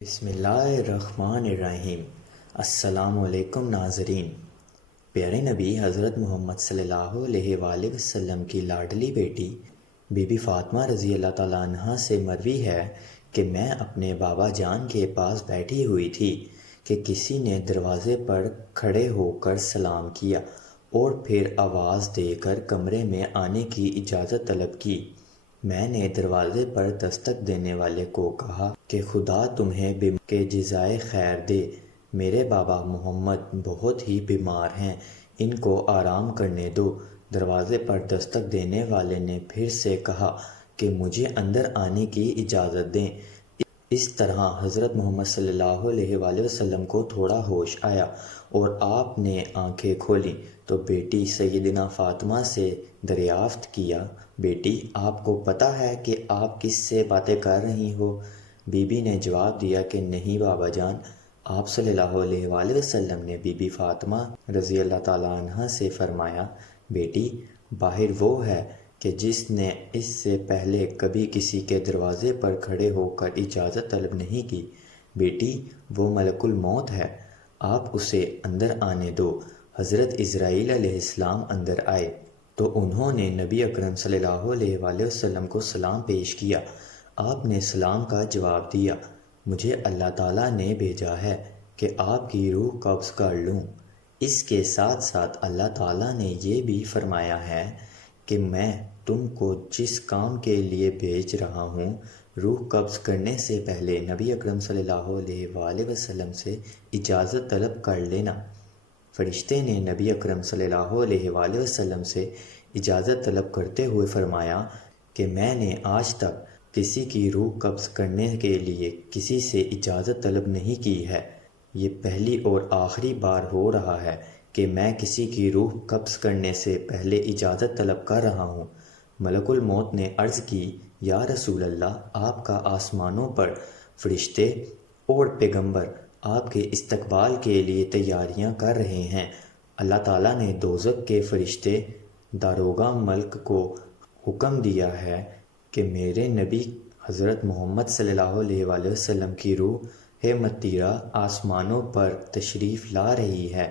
بسم اللہ الرحمن الرحیم۔ السلام علیکم ناظرین۔ پیارے نبی حضرت محمد صلی اللہ علیہ وآلہ وسلم کی لاڈلی بیٹی بی بی فاطمہ رضی اللہ تعالیٰ عنہا سے مروی ہے کہ میں اپنے بابا جان کے پاس بیٹھی ہوئی تھی کہ کسی نے دروازے پر کھڑے ہو کر سلام کیا اور پھر آواز دے کر کمرے میں آنے کی اجازت طلب کی۔ میں نے دروازے پر دستک دینے والے کو کہا کہ خدا تمہیں کے جزائے خیر دے، میرے بابا محمد بہت ہی بیمار ہیں، ان کو آرام کرنے دو۔ دروازے پر دستک دینے والے نے پھر سے کہا کہ مجھے اندر آنے کی اجازت دیں۔ اس طرح حضرت محمد صلی اللہ علیہ وآلہ وسلم کو تھوڑا ہوش آیا اور آپ نے آنکھیں کھولیں تو بیٹی سیدنا فاطمہ سے دریافت کیا، بیٹی آپ کو پتہ ہے کہ آپ کس سے باتیں کر رہی ہو؟ بی بی نے جواب دیا کہ نہیں بابا جان۔ آپ صلی اللہ علیہ وآلہ وسلم نے بی بی فاطمہ رضی اللہ تعالیٰ عنہا سے فرمایا، بیٹی باہر وہ ہے کہ جس نے اس سے پہلے کبھی کسی کے دروازے پر کھڑے ہو کر اجازت طلب نہیں کی، بیٹی وہ ملک الموت ہے، آپ اسے اندر آنے دو۔ حضرت اسرائیل علیہ السلام اندر آئے تو انہوں نے نبی اکرم صلی اللہ علیہ وآلہ وسلم کو سلام پیش کیا۔ آپ نے سلام کا جواب دیا، مجھے اللہ تعالیٰ نے بھیجا ہے کہ آپ کی روح قبض کر لوں۔ اس کے ساتھ ساتھ اللہ تعالیٰ نے یہ بھی فرمایا ہے کہ میں تم کو جس کام کے لیے بھیج رہا ہوں، روح قبض کرنے سے پہلے نبی اکرم صلی اللہ علیہ وآلہ وسلم سے اجازت طلب کر لینا۔ فرشتے نے نبی اکرم صلی اللہ علیہ وآلہ وسلم سے اجازت طلب کرتے ہوئے فرمایا کہ میں نے آج تک کسی کی روح قبض کرنے کے لیے کسی سے اجازت طلب نہیں کی ہے، یہ پہلی اور آخری بار ہو رہا ہے کہ میں کسی کی روح قبض کرنے سے پہلے اجازت طلب کر رہا ہوں۔ ملک الموت نے عرض کی، یا رسول اللہ، آپ کا آسمانوں پر فرشتے اور پیغمبر آپ کے استقبال کے لیے تیاریاں کر رہے ہیں۔ اللہ تعالیٰ نے دوزخ کے فرشتے داروغہ ملک کو حکم دیا ہے کہ میرے نبی حضرت محمد صلی اللہ علیہ وآلہ وسلم کی روح مطیرہ آسمانوں پر تشریف لا رہی ہے،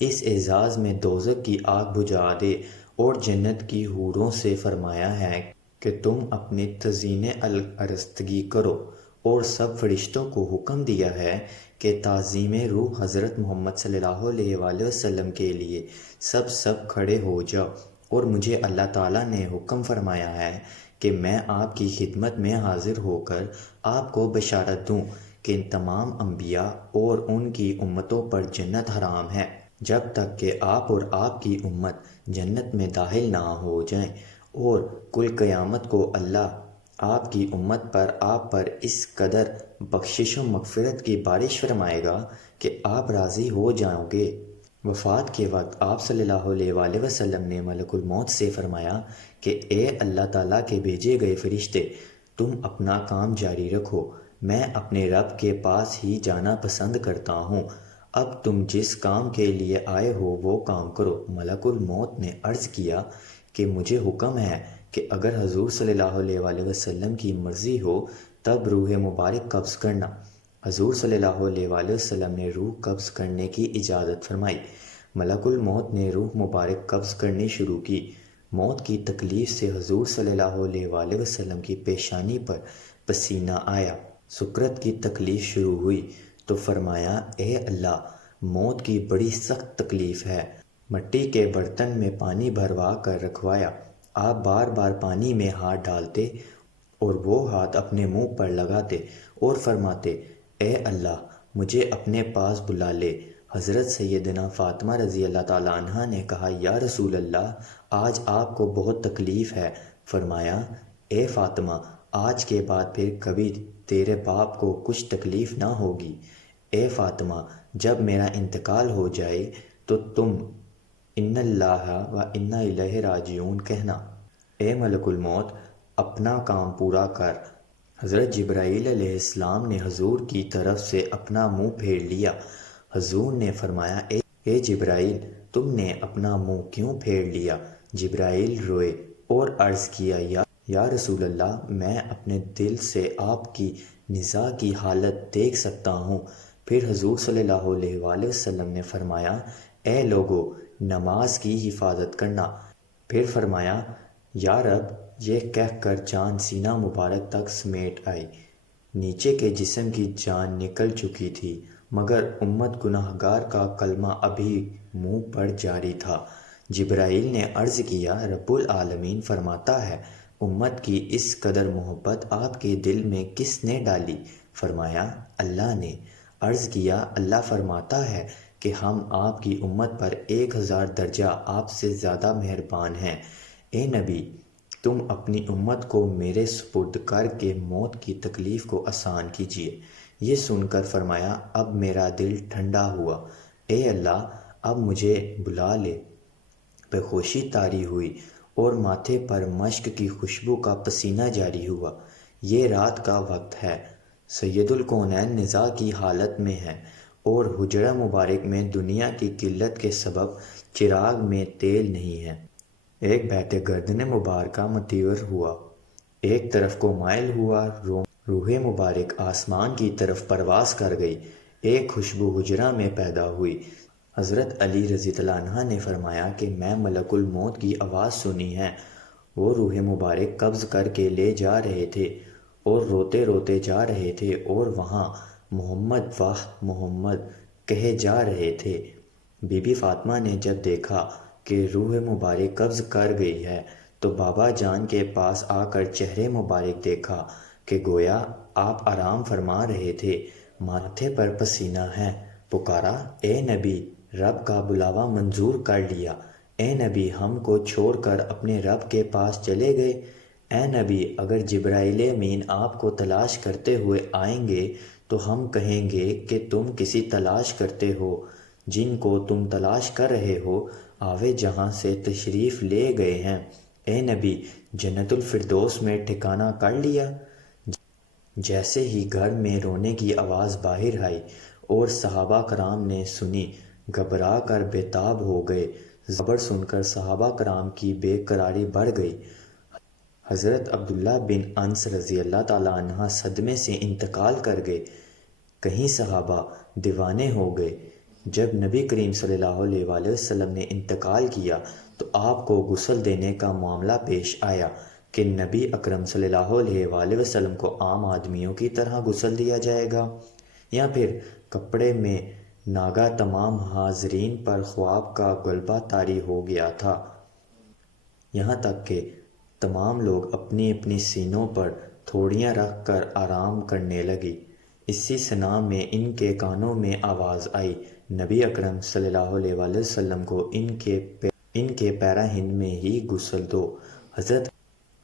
اس اعزاز میں دوزخ کی آگ بجھا دے، اور جنت کی حوروں سے فرمایا ہے کہ تم اپنی تزئین الارستگی کرو، اور سب فرشتوں کو حکم دیا ہے کہ تعظیم روح حضرت محمد صلی اللہ علیہ وآلہ وسلم کے لیے سب کھڑے ہو جاؤ، اور مجھے اللہ تعالیٰ نے حکم فرمایا ہے کہ میں آپ کی خدمت میں حاضر ہو کر آپ کو بشارت دوں کہ تمام انبیاء اور ان کی امتوں پر جنت حرام ہے جب تک کہ آپ اور آپ کی امت جنت میں داخل نہ ہو جائیں، اور کل قیامت کو اللہ آپ کی امت پر آپ پر اس قدر بخشش و مغفرت کی بارش فرمائے گا کہ آپ راضی ہو جاؤ گے۔ وفات کے وقت آپ صلی اللہ علیہ وآلہ وسلم نے ملک الموت سے فرمایا کہ اے اللہ تعالیٰ کے بھیجے گئے فرشتے، تم اپنا کام جاری رکھو، میں اپنے رب کے پاس ہی جانا پسند کرتا ہوں، اب تم جس کام کے لیے آئے ہو وہ کام کرو۔ ملک الموت نے عرض کیا کہ مجھے حکم ہے کہ اگر حضور صلی اللہ علیہ وآلہ وسلم کی مرضی ہو تب روح مبارک قبض کرنا۔ حضور صلی اللہ علیہ وآلہ وسلم نے روح قبض کرنے کی اجازت فرمائی۔ ملک الموت نے روح مبارک قبض کرنی شروع کی۔ موت کی تکلیف سے حضور صلی اللہ علیہ وآلہ وسلم کی پیشانی پر پسینہ آیا۔ سکرت کی تکلیف شروع ہوئی تو فرمایا، اے اللہ، موت کی بڑی سخت تکلیف ہے۔ مٹی کے برتن میں پانی بھروا کر رکھوایا، آپ بار بار پانی میں ہاتھ ڈالتے اور وہ ہاتھ اپنے منہ پر لگاتے اور فرماتے، اے اللہ مجھے اپنے پاس بلا لے۔ حضرت سیدنا فاطمہ رضی اللہ تعالیٰ عنہا نے کہا، یا رسول اللہ، آج آپ کو بہت تکلیف ہے۔ فرمایا، اے فاطمہ، آج کے بعد پھر کبھی تیرے باپ کو کچھ تکلیف نہ ہوگی۔ اے فاطمہ، جب میرا انتقال ہو جائے تو تم ان اللہ و انا الیہ راجعون کہنا۔ اے ملک الموت، اپنا کام پورا کر۔ حضرت جبرائیل علیہ السلام نے حضور کی طرف سے اپنا منہ پھیر لیا۔ حضور نے فرمایا، اے جبرائیل، تم نے اپنا منہ کیوں پھیر لیا؟ جبرائیل روئے اور عرض کیا، یا رسول اللہ، میں اپنے دل سے آپ کی نزاع کی حالت دیکھ سکتا ہوں۔ پھر حضور صلی اللہ علیہ وآلہ وسلم نے فرمایا، اے لوگو، نماز کی حفاظت کرنا۔ پھر فرمایا، یا رب، یہ کہہ کر جان سینہ مبارک تک سمیٹ آئی۔ نیچے کے جسم کی جان نکل چکی تھی، مگر امت گناہگار کا کلمہ ابھی منہ پر جاری تھا۔ جبرائیل نے عرض کیا، رب العالمین فرماتا ہے، امت کی اس قدر محبت آپ کے دل میں کس نے ڈالی؟ فرمایا، اللہ نے۔ عرض کیا، اللہ فرماتا ہے کہ ہم آپ کی امت پر 1000 درجہ آپ سے زیادہ مہربان ہیں۔ اے نبی، تم اپنی امت کو میرے سپرد کر کے موت کی تکلیف کو آسان کیجیے۔ یہ سن کر فرمایا، اب میرا دل ٹھنڈا ہوا۔ اے اللہ، اب مجھے بلا لے۔ بےہوشی طاری ہوئی اور ماتھے پر مشک کی خوشبو کا پسینہ جاری ہوا۔ یہ رات کا وقت ہے، سید الکونین نزاع کی حالت میں ہے اور حجرہ مبارک میں دنیا کی قلت کے سبب چراغ میں تیل نہیں ہے۔ ایک بیت گردن مبارکہ متیور ہوا، ایک طرف کو مائل ہوا، روح مبارک آسمان کی طرف پرواز کر گئی، ایک خوشبو حجرہ میں پیدا ہوئی۔ حضرت علی رضی اللہ عنہ نے فرمایا کہ میں ملک الموت کی آواز سنی ہے۔ وہ روح مبارک قبض کر کے لے جا رہے تھے اور روتے روتے جا رہے تھے اور وہاں محمد واہ محمد کہے جا رہے تھے۔ بی بی فاطمہ نے جب دیکھا کہ روح مبارک قبض کر گئی ہے تو بابا جان کے پاس آ کر چہرے مبارک دیکھا کہ گویا آپ آرام فرما رہے تھے، ماتھے پر پسینہ ہے۔ پکارا، اے نبی، رب کا بلاوا منظور کر لیا۔ اے نبی، ہم کو چھوڑ کر اپنے رب کے پاس چلے گئے۔ اے نبی، اگر جبرائیل امین آپ کو تلاش کرتے ہوئے آئیں گے تو ہم کہیں گے کہ تم کسی تلاش کرتے ہو، جن کو تم تلاش کر رہے ہو آوے جہاں سے تشریف لے گئے ہیں۔ اے نبی، جنت الفردوس میں ٹھکانہ کر لیا؟ جیسے ہی گھر میں رونے کی آواز باہر آئی اور صحابہ کرام نے سنی، گھبرا کر بے تاب ہو گئے۔ خبر سن کر صحابہ کرام کی بے قراری بڑھ گئی۔ حضرت عبداللہ بن انس رضی اللہ تعالیٰ عنہ صدمے سے انتقال کر گئے۔ کہیں صحابہ دیوانے ہو گئے۔ جب نبی کریم صلی اللہ علیہ وآلہ وسلم نے انتقال کیا تو آپ کو غسل دینے کا معاملہ پیش آیا کہ نبی اکرم صلی اللہ علیہ وآلہ وسلم کو عام آدمیوں کی طرح غسل دیا جائے گا یا پھر کپڑے میں؟ ناگا تمام حاضرین پر خواب کا غلبہ طاری ہو گیا تھا، یہاں تک کہ تمام لوگ اپنی اپنی سینوں پر تھوڑیاں رکھ کر آرام کرنے لگی۔ اسی ثنا میں ان کے کانوں میں آواز آئی، نبی اکرم صلی اللہ علیہ وآلہ وسلم کو ان کے پیرا ہند میں ہی غسل دو۔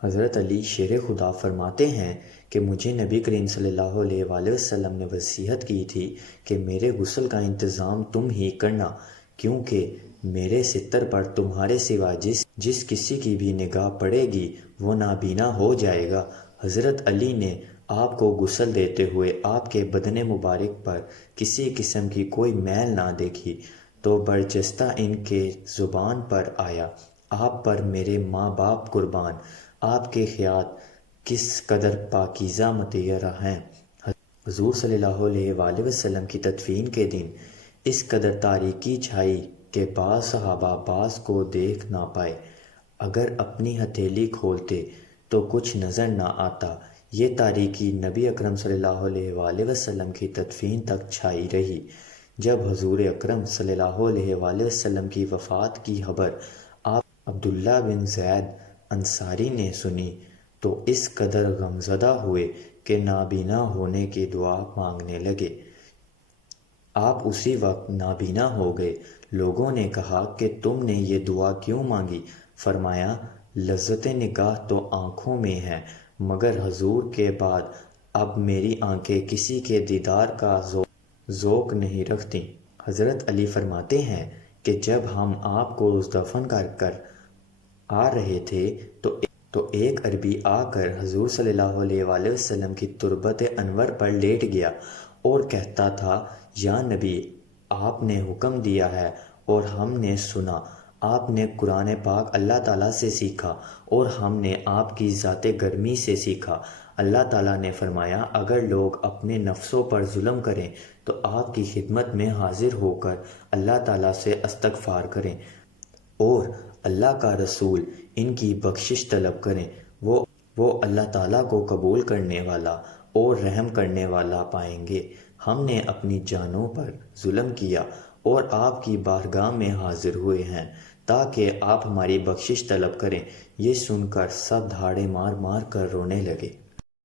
حضرت علی شیر خدا فرماتے ہیں کہ مجھے نبی کریم صلی اللہ علیہ وآلہ وسلم نے وصیت کی تھی کہ میرے غسل کا انتظام تم ہی کرنا، کیونکہ میرے ستر پر تمہارے سوا جس کسی کی بھی نگاہ پڑے گی وہ نابینا ہو جائے گا۔ حضرت علی نے آپ کو غسل دیتے ہوئے آپ کے بدن مبارک پر کسی قسم کی کوئی میل نہ دیکھی تو برجستہ ان کے زبان پر آیا، آپ پر میرے ماں باپ قربان، آپ کے خیال کس قدر پاکیزہ مطہرہ ہیں۔ حضور صلی اللہ علیہ وآلہ وسلم کی تدفین کے دن اس قدر تاریکی چھائی کہ بعض صحابہ بعض کو دیکھ نہ پائے۔ اگر اپنی ہتھیلی کھولتے تو کچھ نظر نہ آتا۔ یہ تاریکی نبی اکرم صلی اللہ علیہ وآلہ وسلم کی تدفین تک چھائی رہی۔ جب حضور اکرم صلی اللہ علیہ وآلہ وسلم کی وفات کی خبر آپ عبداللہ بن زید انصاری نے سنی تو اس قدر غمزدہ ہوئے کہ نابینا ہونے کی دعا مانگنے لگے۔ آپ اسی وقت نابینا ہو گئے۔ لوگوں نے کہا کہ تم نے یہ دعا کیوں مانگی؟ فرمایا، لذت نگاہ تو آنکھوں میں ہے، مگر حضور کے بعد اب میری آنکھیں کسی کے دیدار کا ذوق نہیں رکھتی۔ حضرت علی فرماتے ہیں کہ جب ہم آپ کو دفن کر آ رہے تھے تو ایک عربی آ کر حضور صلی اللہ علیہ وآلہ وسلم کی تربت انور پر لیٹ گیا اور کہتا تھا، یا نبی، آپ نے حکم دیا ہے اور ہم نے سنا، آپ نے قرآن پاک اللہ تعالیٰ سے سیکھا اور ہم نے آپ کی ذات گرمی سے سیکھا، اللہ تعالیٰ نے فرمایا اگر لوگ اپنے نفسوں پر ظلم کریں تو آپ کی خدمت میں حاضر ہو کر اللہ تعالیٰ سے استغفار کریں اور اللہ کا رسول ان کی بخشش طلب کریں، وہ اللہ تعالیٰ کو قبول کرنے والا اور رحم کرنے والا پائیں گے۔ ہم نے اپنی جانوں پر ظلم کیا اور آپ کی بارگاہ میں حاضر ہوئے ہیں تاکہ آپ ہماری بخشش طلب کریں۔ یہ سن کر سب دھاڑے مار مار کر رونے لگے۔